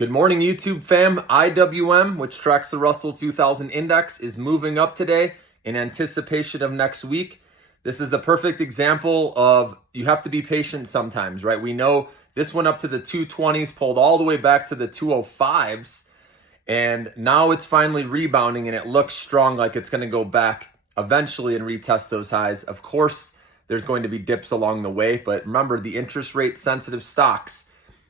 Good morning, YouTube fam. IWM, which tracks the Russell 2000 index, is moving up today in anticipation of next week. This is the perfect example of you have to be patient sometimes, right? We know this went up to the 220s, pulled all the way back to the 205s, and now it's finally rebounding and it looks strong, like it's going to go back eventually and retest those highs. Of course, there's going to be dips along the way, but remember, the interest rate sensitive stocks,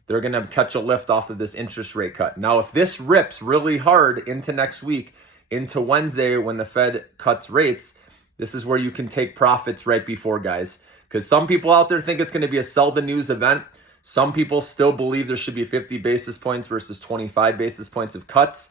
they're going to catch a lift off of this interest rate cut. Now, if this rips really hard into next week, into Wednesday when the Fed cuts rates, this is where you can take profits right before, guys. Because some people out there think it's going to be a sell the news event. Some people still believe there should be 50 basis points versus 25 basis points of cuts.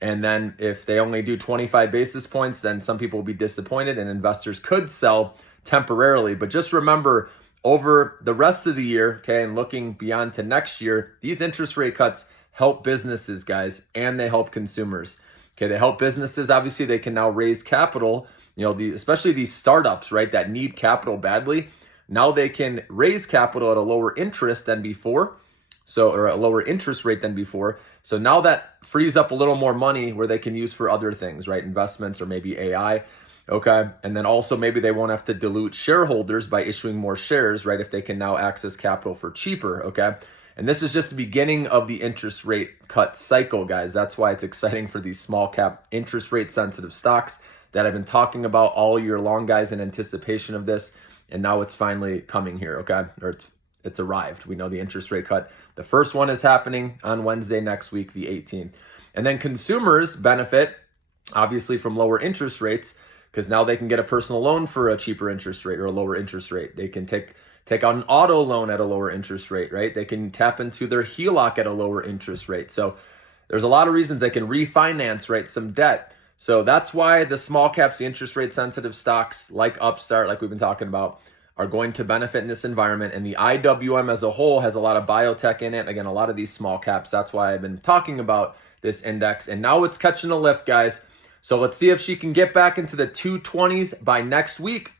And then if they only do 25 basis points, then some people will be disappointed and investors could sell temporarily. But just remember, over the rest of the year, okay, and looking beyond to next year, these interest rate cuts help businesses, guys, and they help consumers. Okay, they help businesses. Obviously, they can now raise capital, especially these startups, right, that need capital badly. Now they can raise capital at a lower interest than before, or a lower interest rate than before. So now that frees up a little more money where they can use for other things, right, investments or maybe AI. Okay. And then also maybe they won't have to dilute shareholders by issuing more shares, right? If they can now access capital for cheaper. Okay. And this is just the beginning of the interest rate cut cycle, guys. That's why it's exciting for these small cap interest rate sensitive stocks that I've been talking about all year long, guys, in anticipation of this. And now it's finally coming here. Okay. Or it's arrived. We know the interest rate cut. The first one is happening on Wednesday next week, the 18th. And then consumers benefit obviously from lower interest rates, because now they can get a personal loan for a cheaper interest rate or a lower interest rate. They can take out an auto loan at a lower interest rate, right? They can tap into their HELOC at a lower interest rate. So there's a lot of reasons they can refinance, right, some debt. So that's why the small caps, the interest rate sensitive stocks like Upstart, like we've been talking about, are going to benefit in this environment. And the IWM as a whole has a lot of biotech in it. Again, a lot of these small caps. That's why I've been talking about this index. And now it's catching a lift, guys. So let's see if she can get back into the 220s by next week.